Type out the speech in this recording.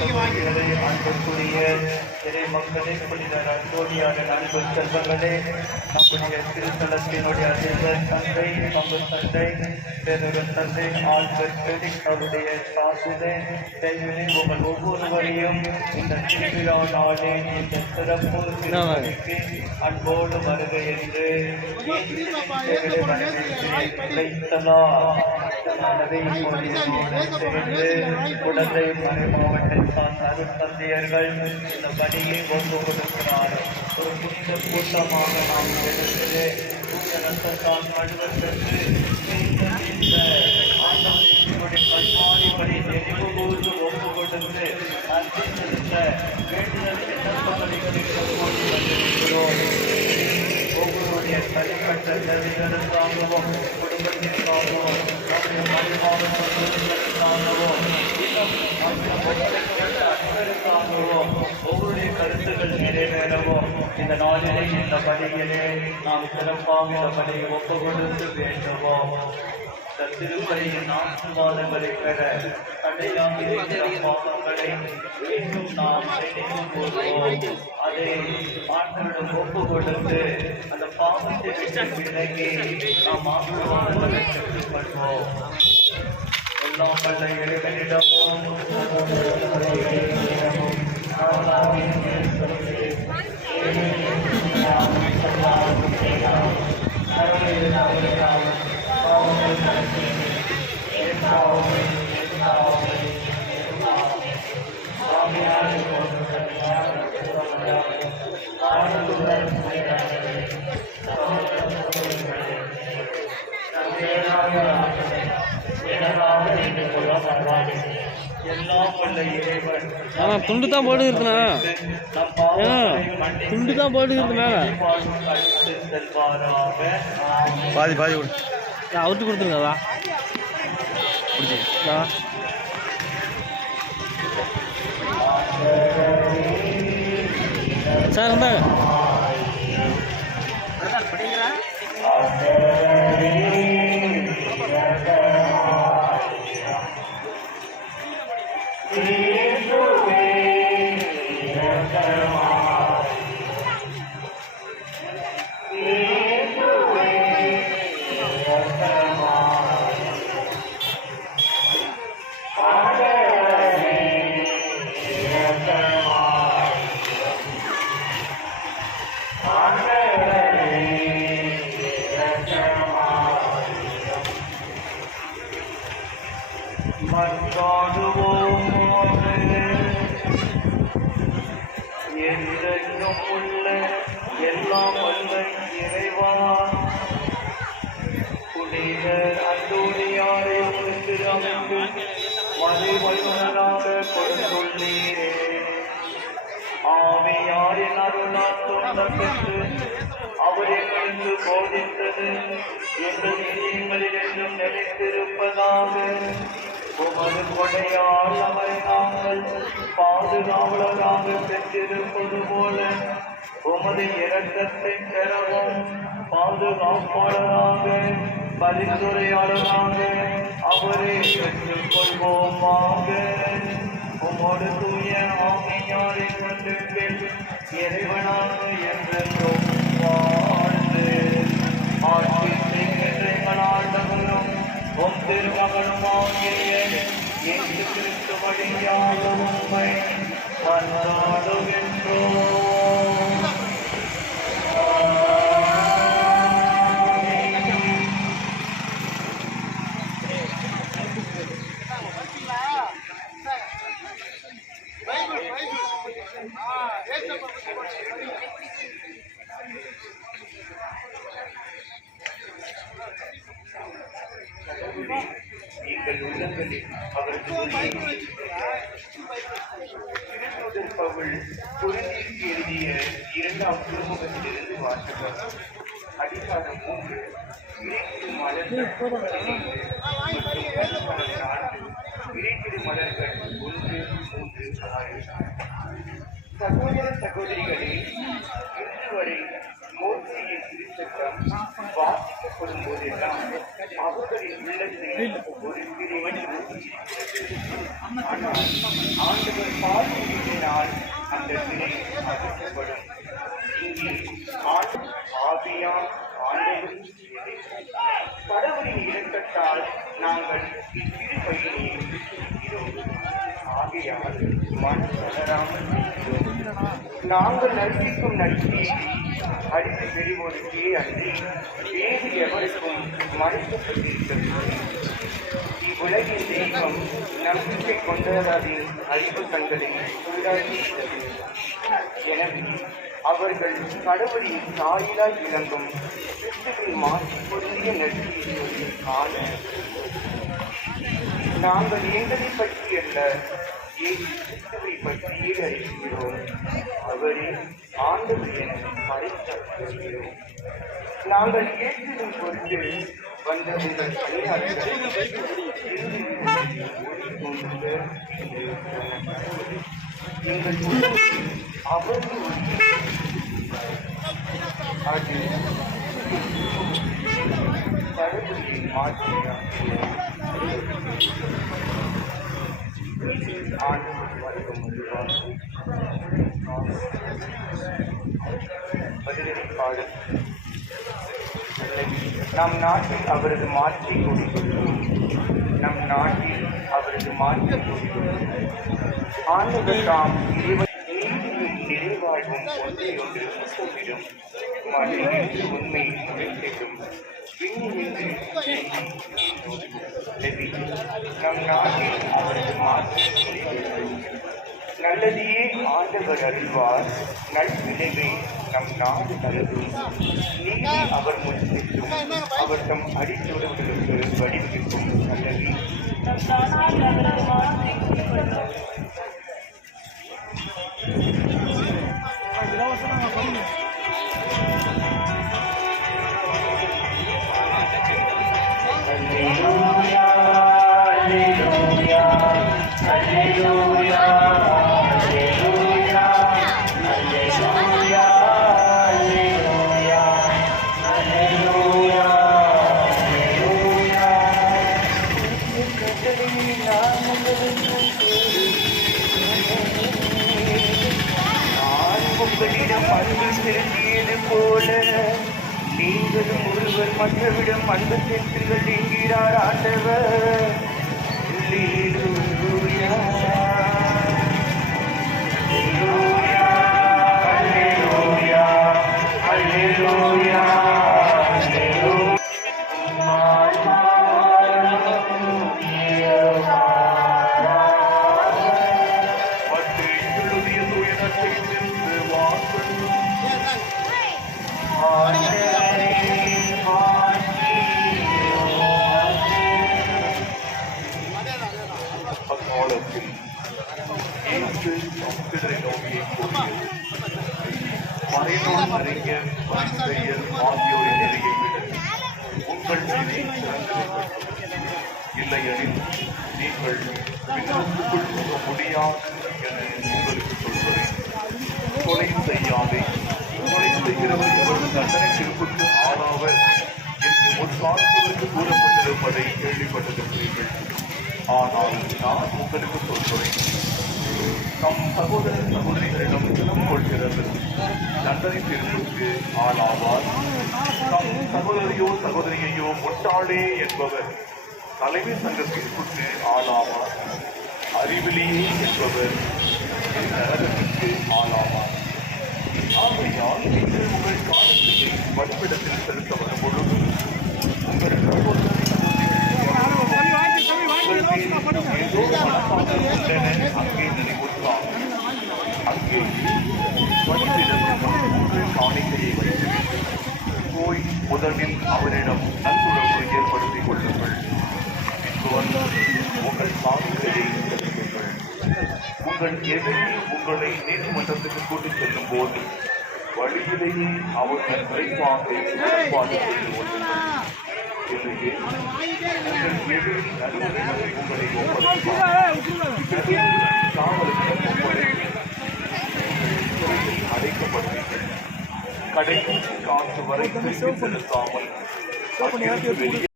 சகோதரிகளே, அன்புக்குரிய இறை மக்களே, புனித நற்கோடியான அன்பு செல்வங்களே, நம்முடைய திருத்தலத்தினுடைய அதிபர் தந்தை, பங்கு தந்தை, பேரொரு தந்தை ஆல்பர்ட் ஃபெலிக்ஸ் அவருடைய சார்பிலே தெய்வனே உங்கள் ஒவ்வொருவரையும் இந்த திருவிழா நாளில் இந்த சிறப்பு திருப்பணிக்கு அன்போடு வருக என்று குழந்தை மறை மாவட்டத்தான் அருட்தந்தையர்கள் இந்த பணியை ஒன்று கொடுக்கிறார். ஒரு புனித கூட்டமாக நாம் எடுத்து ரத்தத்தான் கழுவல் பெற்று இந்த ஆண்டவருடைய கண்மாணிகளை நெறிவு கூர்ந்து ஒப்பு கொடுத்து அன்பு செலுத்த வேண்டுதல் விண்ணப்பங்களை கேட்கப்போது வந்திருக்கிறோம். ஒவ்வொருடைய தனிப்பட்ட நதிகளுக்காகவும் குடும்பத்திற்காகவும் நம்முடைய மறைமாவட்டங்களுக்காகவும் அன்பருக்காகவும் ஒவ்வொருடைய கருத்துக்கள் நிறைவேறவும் இந்த நாளிலே இந்த பணியிலே நாம் சிறப்பாக இந்த பணியை ஒப்பு கொடுத்து வேண்டுவோம். இந்த திருப்பலியின் ஆசீர்வாதங்களை பெற தடையாக இருக்கிற பாவங்களை மீண்டும் நாம் நினைக்கும் போதுவோம். அதை ஆண்டவரிடம் ஒப்பு கொடுத்து அந்த பாவத்தை விலகி நாம் ஆசீர்வாதங்களை பெற்றுக்கொள்வோம். எல்லாம் வல்ல இறைவனிடமும் துண்டு தான் போட்டுக்கிறதுண்ணா, துண்டு தான் போட்டுக்கிறது மேலே பாதி பாதி அவுத்து கொடுத்துருங்கவா சார் இருந்தாங்க என்றென்றும் உள்ள எல்லாம் வல்ல இறைவா, புனிதர் அந்தோனியாரை திருஅமைப்பு மறைவல்லராக கொடுத்துள்ளீரே. ஆவியாரின் அருளால் தொண்டர் பெற்று அவர் எங்களுக்கு போதித்தது எங்கள் இதயங்களில் என்றும் நிலைத்திருப்பதாக உமது கொடையால் அவரை நாங்கள் பாதுகாவலராக பெற்றிருப்பது போல உமது இரக்கத்தை பெறவும் பாதுகாப்பாளராக பரிந்துரையாளராக அவரை பெற்றுக் கொள்வோமாக. உமோடு தூய ஆவியாரின் ஒன்றில் இறைவனாக என்றென்றும் வாழ்ந்து ஆட்சி செய்கின்ற எங்கள் ஆண்டவரும் உம் திருமகனுமாகிய இயேசு கிறிஸ்து வழியாக உம்மை மன்றாடுகின்றோம். எங்கள் உள்ளங்களில் அவருக்கு எழுதிய 2ஆம் திருமுகத்திலிருந்து வாசகம். அதிகாரம் 3. இறைத்திரு மலர்கள் 1:3. சகோதர சகோதரிகளே, இன்று வரை மோசேயின் திருச்சட்டம் வாசிக்கப்படும் போதெல்லாம் அவர்களின் உள்ளத்தில் ஒரு பிரிவு. ஆனால் ஆண்டவர் அந்த சிறை அகற்றப்படும். இங்கே ஆவியால் ஆண்டவரின் சிறை. கடவுளின் இரக்கத்தால் நாங்கள் இச்சிறு பையனை இருக்கிறோம். ஆகையால் மண் தளராமல் இருக்கிறோம். நாங்கள் நல்கிக்கும் நற்செய்தி அறிவு பெறுவோருக்கே அன்றி வேறு எவருக்கும் மறைக்கப்பட்டிருக்கிறது. இவ்வுலகின் தெய்வம் நம்பிக்கை கொண்டவரின் அறிவு கண்களை சூடாக்கியது. எனவே அவர்கள் கடவுளின் தாயிலாய் விளங்கும் கிறிஸ்துவின் மாசு பொருந்திய நற்செய்தியை காண நாங்கள் எங்களை பற்றியல்ல கிறிஸ்துவை பற்றியே அறிகிறோம். அவரே ஆண்டவர் என பறைசாற்றுகிறோம். நாங்கள் இயேசுவின் பொருட்டு வந்த உங்கள் பணியாளர்கள் எங்கள் அவர்கள் அது கடவுளின் மாற்றினார். ஆண்டவர் வணக்கம் பதிலடி பாடல். நம் நாட்டில் அவரது மாற்றி கூறிக்கொள்வோம். நம் நாட்டில் அவரது மாற்றி கூறிக்கொள்வோம். ஆண்டவர் தாம் நீதியும் நிறைவாழ்வும் ஒன்றையொன்று முத்தமிடும். மழையின்றி உண்மை நுழைத்திடும். நம் நாட்டில் அவரது மாற்றி கூறிக்கொள்வோம். நல்லதையே ஆண்டவர் அறிவார். நல்விளைவை நம் நாடு தருதும். நீதி அவர் முன்னிட்டும் அவர் தம் அடிச்சுவடுகளுக்கு வடிவமைக்கும். நல்லது உங்களிடம் அன்பு செலுத்தியது போல நீங்களும் ஒருவர் மற்றவிடம் அன்பு செலுத்துங்கள் என்கிறார் ஆண்டவர். அல்லேலூயா, அல்லேலூயா, அல்லேலூயா, மறைநூல் அறிஞர் பரிசேயர் ஆகியோரின் நெறியை விட உங்கள் நெறி சிறந்தது. இல்லையெனில் நீங்கள் விண்ணப்பத்துக்குள் போக முடியாது என உங்களுக்கு சொல்கிறேன். கொலை செய்யாதே, கொலை செய்கிறவர் எவரும் தண்டனை திருப்புக்கு ஆளாவர் என்று முற்காலத்திற்கு கூறப்பட்டிருப்பதை கேள்விப்பட்டிருக்கிறீர்கள். ஆனால் நான் உங்களுக்கு சொல்கிறேன், நம் சகோதர சகோதரிகளிடம் தினம் கொள்கிறவர் தண்டனை தீர்ப்புக்கு ஆளாவார். நம் சகோதரியோ சகோதரியையோ முட்டாளே என்பவர் தலைமை சங்க தீர்ப்புக்கு ஆளாவார். அறிவிலியே என்பவர் நரகத்திற்கு ஆளாவார். ஆகையால் நீங்கள் உங்கள் காலத்தை வழிபடத்தில் செலுத்த வரும்பொழுது உங்கள் சகோதர அங்கே நினைவுற்றார். அங்கே காணிக்கையை வைத்து போய் முதலில் அவரிடம் நல்குறவு ஏற்படுத்திக் கொள்ளுங்கள். உங்கள் காணிக்கையை செலுத்துங்கள். உங்கள் எதிரி உங்களை நீதிமன்றத்துக்கு கூட்டிச் செல்லும் போது வழியிலேயே அவர்கள் விரைவாக ஏற்பாடு செய்து கொள்ளுங்கள். உங்களை அடைக்கப்பட்டீர்கள். கடைசி காசு வரை செலுத்தாமல்